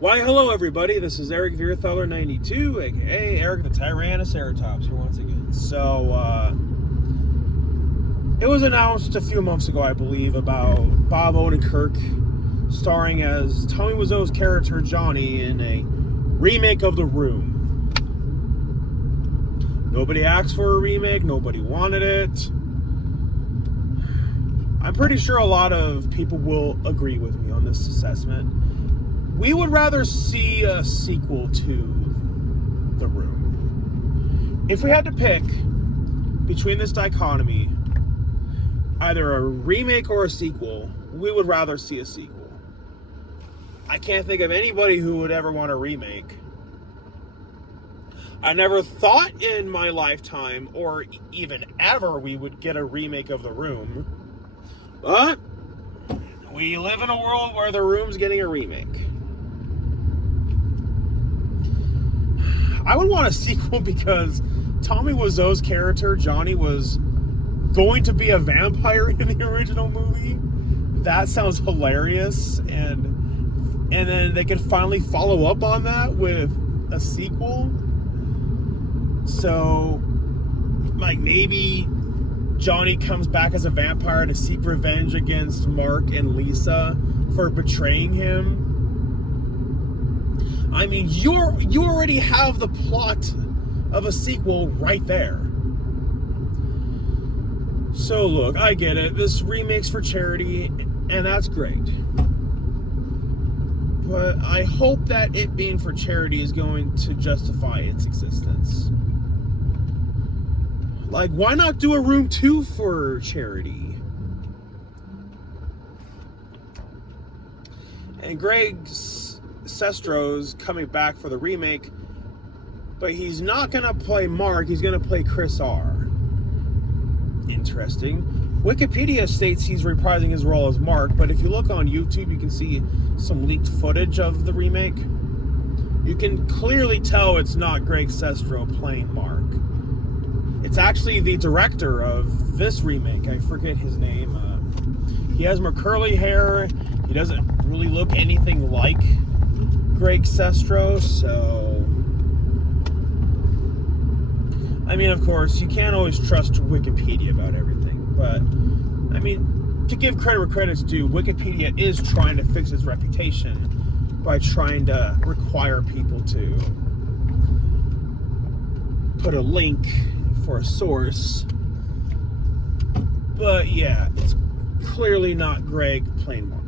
Why, hello everybody, this is Eric Vierthaler92, aka Eric the Tyrannoceratops here once again. So, it was announced a few months ago, I believe, about Bob Odenkirk starring as Tommy Wiseau's character Johnny in a remake of The Room. Nobody asked for a remake, nobody wanted it. I'm pretty sure a lot of people will agree with me on this assessment. We would rather see a sequel to The Room. If we had to pick between this dichotomy, either a remake or a sequel, we would rather see a sequel. I can't think of anybody who would ever want a remake. I never thought in my lifetime, or even ever, we would get a remake of The Room. But we live in a world where The Room's getting a remake. I would want a sequel because Tommy Wiseau's character, Johnny, was going to be a vampire in the original movie. That sounds hilarious. And then they could finally follow up on that with a sequel. So, like, maybe Johnny comes back as a vampire to seek revenge against Mark and Lisa for betraying him. I mean, you already have the plot of a sequel right there. So look, I get it. This remake's for charity, and that's great. But I hope that it being for charity is going to justify its existence. Like, why not do a Room 2 for charity? And Greg Sestro's coming back for the remake, but he's not going to play Mark, he's going to play Chris R. Interesting. Wikipedia states he's reprising his role as Mark, but if you look on YouTube, you can see some leaked footage of the remake. You can clearly tell it's not Greg Sestro playing Mark. It's actually the director of this remake. I forget his name. He has more curly hair. He doesn't really look anything like Greg Sestro, so I mean, of course, you can't always trust Wikipedia about everything, but I mean, to give credit where credit's due, Wikipedia is trying to fix its reputation by trying to require people to put a link for a source. But yeah, it's clearly not Greg playing Mark.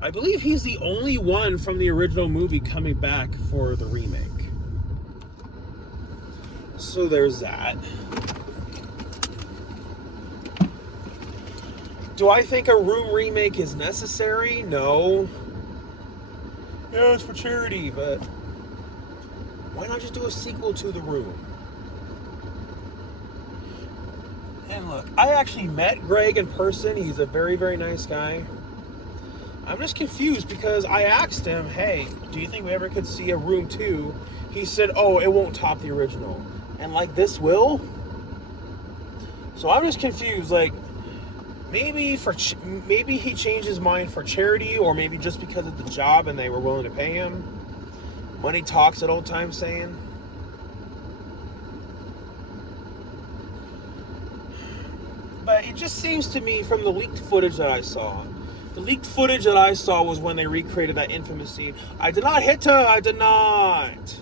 I believe he's the only one from the original movie coming back for the remake. So there's that. Do I think a Room remake is necessary? No. Yeah, it's for charity, but why not just do a sequel to The Room? And look, I actually met Greg in person. He's a very, very nice guy. I'm just confused because I asked him, hey, do you think we ever could see a Room 2? He said, oh, it won't top the original. And like, this will? So I'm just confused. Like, maybe he changed his mind for charity, or maybe just because of the job and they were willing to pay him. Money talks, that old time saying. But it just seems to me from the leaked footage that I saw. The leaked footage that I saw was when they recreated that infamous scene. I did not hit her. I did not.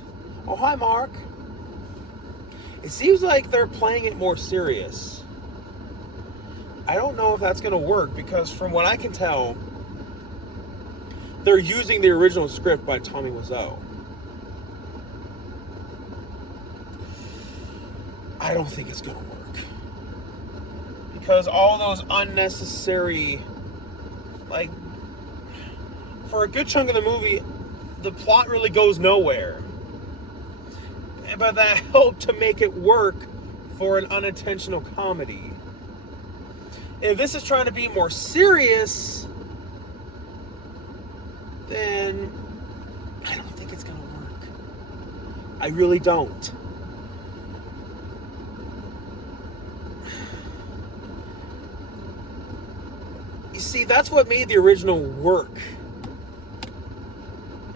Oh, hi, Mark. It seems like they're playing it more serious. I don't know if that's going to work because from what I can tell, they're using the original script by Tommy Wiseau. I don't think it's going to work. Because all those unnecessary, like, for a good chunk of the movie, the plot really goes nowhere. But that helped to make it work for an unintentional comedy. If this is trying to be more serious, then I don't think it's going to work. I really don't. You see, that's what made the original work.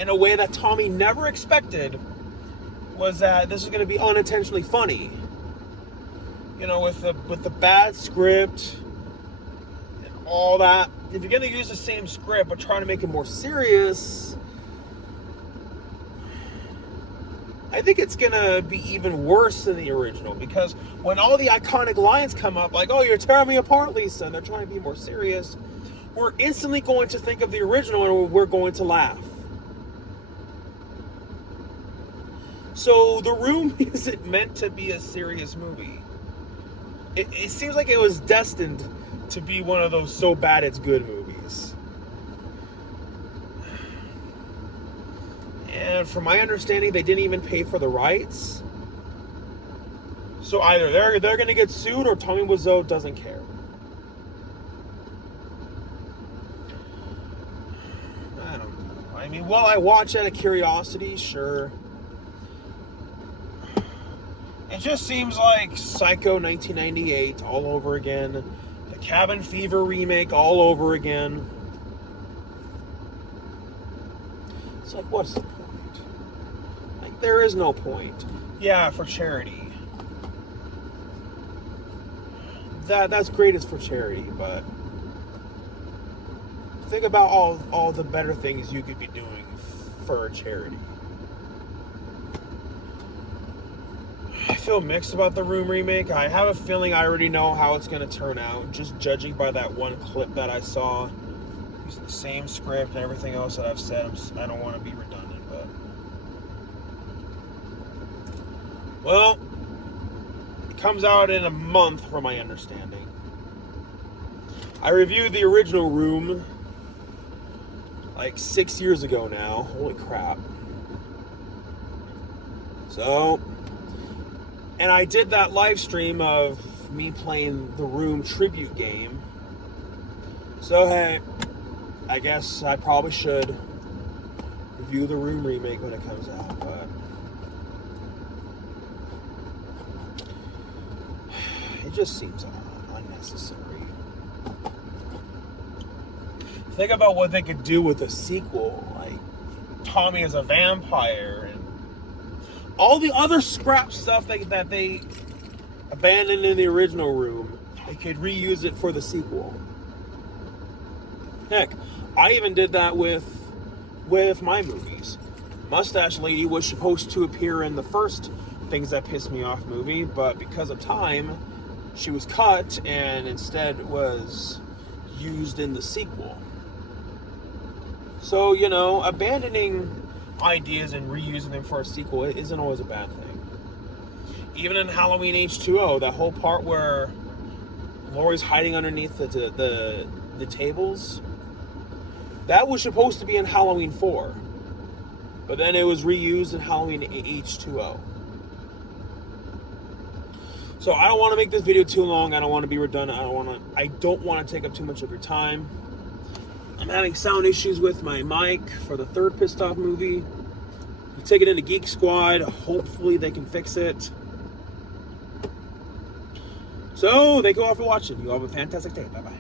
in a way that Tommy never expected, was that this is going to be unintentionally funny. You know, with the bad script and all that. If you're going to use the same script but try to make it more serious, I think it's going to be even worse than the original, because when all the iconic lines come up, like, oh, you're tearing me apart, Lisa, and they're trying to be more serious, we're instantly going to think of the original and we're going to laugh. So The Room isn't meant to be a serious movie. It seems like it was destined to be one of those so bad it's good movies. And from my understanding, they didn't even pay for the rights. So either they're going to get sued, or Tommy Wiseau doesn't care. I don't know. I mean, will I watch out of curiosity? Sure. It just seems like Psycho 1998 all over again. The Cabin Fever remake all over again. It's like, what's the point? Like, there is no point. Yeah, for charity. That's great, it's for charity, but think about all the better things you could be doing for charity. I feel mixed about The Room remake. I have a feeling I already know how it's going to turn out, just judging by that one clip that I saw. Using the same script and everything else that I've said. I don't want to be redundant, but... Well, it comes out in a month, from my understanding. I reviewed the original Room like 6 years ago now. Holy crap. So... And I did that live stream of me playing the Room tribute game. So, hey, I guess I probably should review the Room remake when it comes out. But it just seems unnecessary. Think about what they could do with a sequel. Like, Tommy as a vampire, and all the other scrap stuff that they abandoned in the original Room. They could reuse it for the sequel. Heck, I even did that with my movies. Mustache Lady was supposed to appear in the first Things That Pissed Me Off movie, but because of time, she was cut and instead was used in the sequel. So, you know, abandoning ideas and reusing them for a sequel isn't always a bad thing. Even in Halloween H2O, that whole part where Laurie's hiding underneath the tables, that was supposed to be in Halloween 4, but then it was reused in Halloween H2O. So I don't want to make this video too long. I don't want to be redundant. I don't want to take up too much of your time. I'm having sound issues with my mic for the third Pissed Off movie. We'll take it into Geek Squad. Hopefully they can fix it. So, thank you all for watching. You all have a fantastic day. Bye-bye.